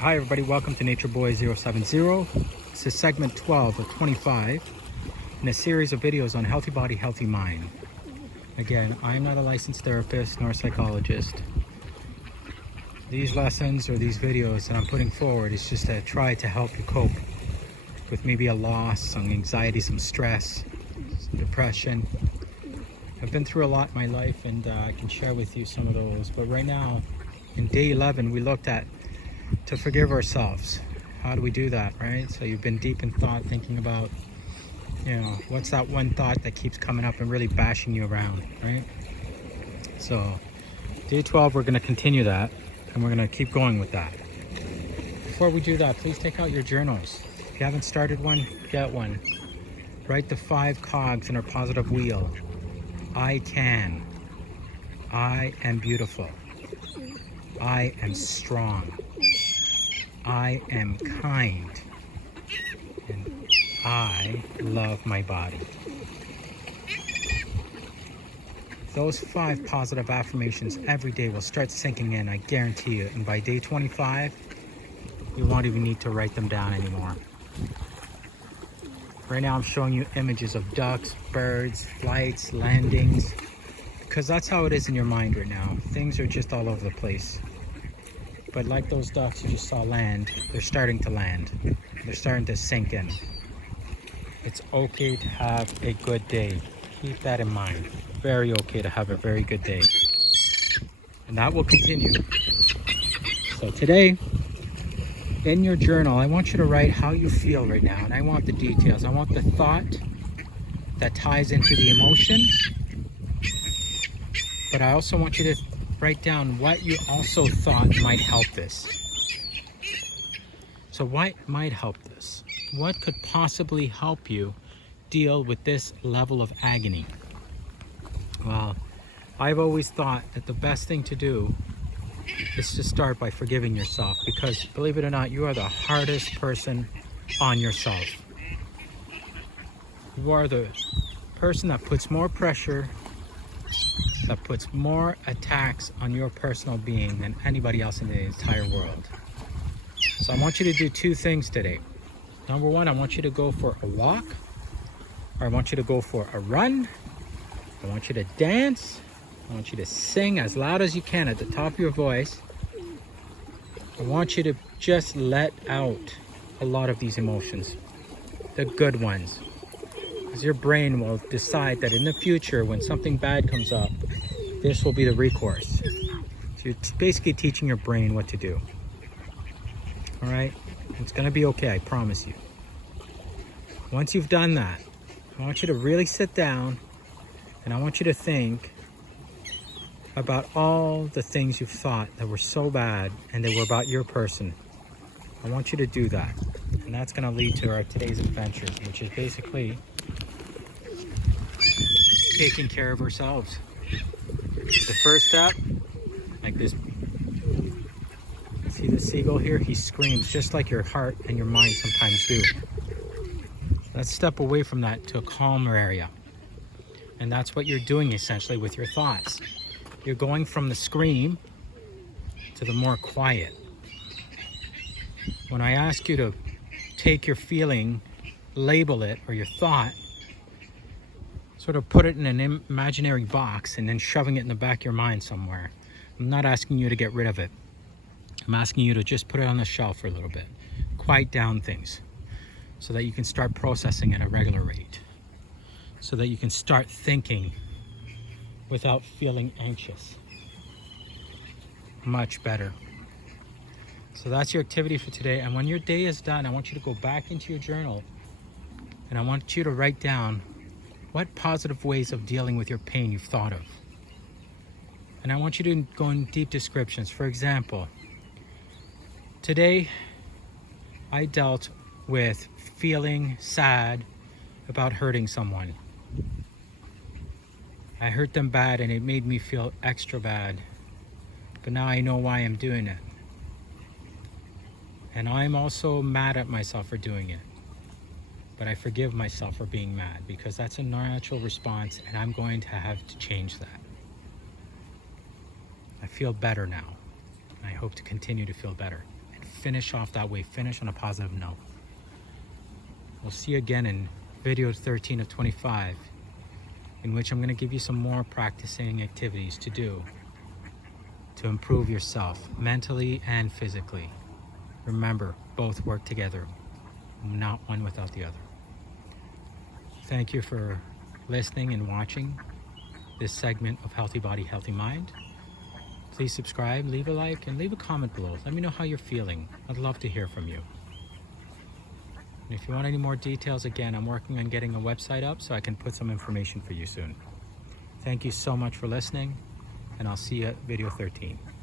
Hi everybody, welcome to Nature Boy 070. This is segment 12 of 25 in a series of videos on healthy body, healthy mind. Again, I'm not a licensed therapist nor a psychologist. These lessons or these videos that I'm putting forward is just to try to help you cope with maybe a loss, some anxiety, some stress, some depression. I've been through a lot in my life and I can share with you some of those. But right now, in day 11, we looked at to forgive ourselves. How do we do that, right? So you've been deep in thought, thinking about, what's that one thought that keeps coming up and really bashing you around, right? So day 12, we're going to continue that and we're going to keep going with that. Before we do that, please take out your journals. If you haven't started one, get one. Write the 5 cogs in our positive wheel. I can. I am beautiful. I am strong. I am kind, and I love my body. Those 5 positive affirmations every day will start sinking in, I guarantee you. And by day 25, you won't even need to write them down anymore. Right now I'm showing you images of ducks, birds, flights, landings, because that's how it is in your mind right now. Things are just all over the place. But like those ducks you just saw land, they're starting to land. They're starting to sink in. It's okay to have a good day. Keep that in mind. Very okay to have a very good day. And that will continue. So today, in your journal, I want you to write how you feel right now. And I want the details. I want the thought that ties into the emotion. But I also want you to write down what you also thought might help this. So what might help this? What could possibly help you deal with this level of agony? Well, I've always thought that the best thing to do is to start by forgiving yourself, because believe it or not, you are the hardest person on yourself. You are the person that puts more pressure, that puts more attacks on your personal being than anybody else in the entire world. So I want you to do 2 things today. Number 1, I want you to go for a walk, or I want you to go for a run. I want you to dance. I want you to sing as loud as you can at the top of your voice. I want you to just let out a lot of these emotions, the good ones. Because your brain will decide that in the future, when something bad comes up, this will be the recourse. So you're basically teaching your brain what to do. All right? It's going to be okay, I promise you. Once you've done that, I want you to really sit down and I want you to think about all the things you've thought that were so bad and they were about your person. I want you to do that. And that's going to lead to our today's adventures, which is basically taking care of ourselves. The first step, like this, see the seagull here? He screams just like your heart and your mind sometimes do. Let's step away from that to a calmer area. And that's what you're doing essentially with your thoughts. You're going from the scream to the more quiet. When I ask you to take your feeling, label it, or your thought, sort of put it in an imaginary box and then shoving it in the back of your mind somewhere. I'm not asking you to get rid of it. I'm asking you to just put it on the shelf for a little bit. Quiet down things so that you can start processing at a regular rate. So that you can start thinking without feeling anxious. Much better. So that's your activity for today. And when your day is done, I want you to go back into your journal and I want you to write down what positive ways of dealing with your pain you've thought of. And I want you to go in deep descriptions. For example, today I dealt with feeling sad about hurting someone. I hurt them bad and it made me feel extra bad. But now I know why I'm doing it. And I'm also mad at myself for doing it. But I forgive myself for being mad because that's a natural response and I'm going to have to change that. I feel better now. And I hope to continue to feel better. And finish off that way, finish on a positive note. We'll see you again in video 13 of 25, in which I'm going to give you some more practicing activities to do to improve yourself mentally and physically. Remember, both work together, not one without the other. Thank you for listening and watching this segment of Healthy Body, Healthy Mind. Please subscribe, leave a like, and leave a comment below. Let me know how you're feeling. I'd love to hear from you. And if you want any more details, again, I'm working on getting a website up so I can put some information for you soon. Thank you so much for listening, and I'll see you at video 13.